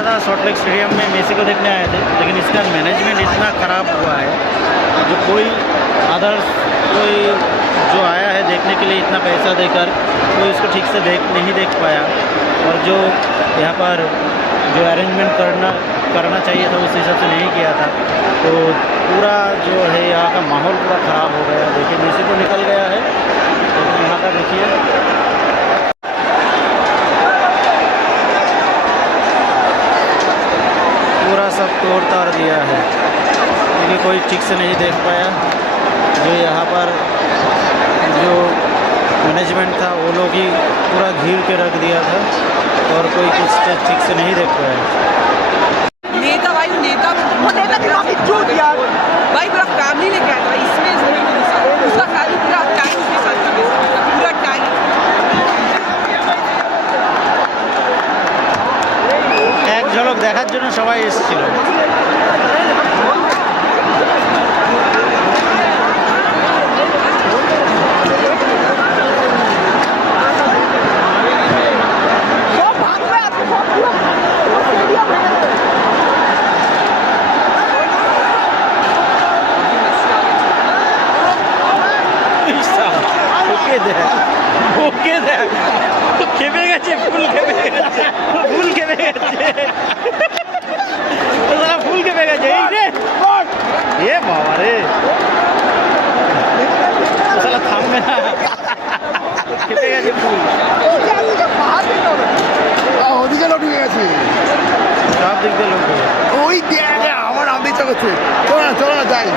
देखा था salt lake stadium में मेसी को देखने आए थे, लेकिन इसका मैनेजमेंट इतना ख़राब हुआ है जो कोई अदर्स कोई जो आया है देखने के लिए इतना पैसा देकर कोई इसको ठीक से नहीं देख पाया, और जो यहाँ पर जो अरेंजमेंट करना चाहिए था उस हिसाब से नहीं किया था, तो पूरा जो है यहाँ का माहौल पूरा ख़राब हो गया। देखिए मेसी तो निकल गया है, लेकिन यहाँ का देखिए पूरा सब तोड़ ताड़ दिया है, क्योंकि कोई ठीक से नहीं देख पाया। जो यहाँ पर जो मैनेजमेंट था वो लोग ही पूरा घेर के रख दिया था, और कोई कुछ ठीक से नहीं देख पाया। नेता भाई नेता यार भाई पूरा फैमिली लेके आया था इसमें, उसका शादी पूरा टाइम के साथ था, पूरा टाइम एक झलक দেখার জন্য সবাই এসেছিল। ওকে দেখ খেপে গেছে, ফুল খেপে গেছে, ফুল খেপে গেছে, ফুল খেপে গেছে। এই রে এ বাবা রে, শালা থামবে না, খেপে গেছে ফুল। ওদিকে লোক ঢুকে গেছে, সব দিক দিয়ে লোক ওই দেখ আমার আমাদের ইচ্ছা করছে, চলো না যাই।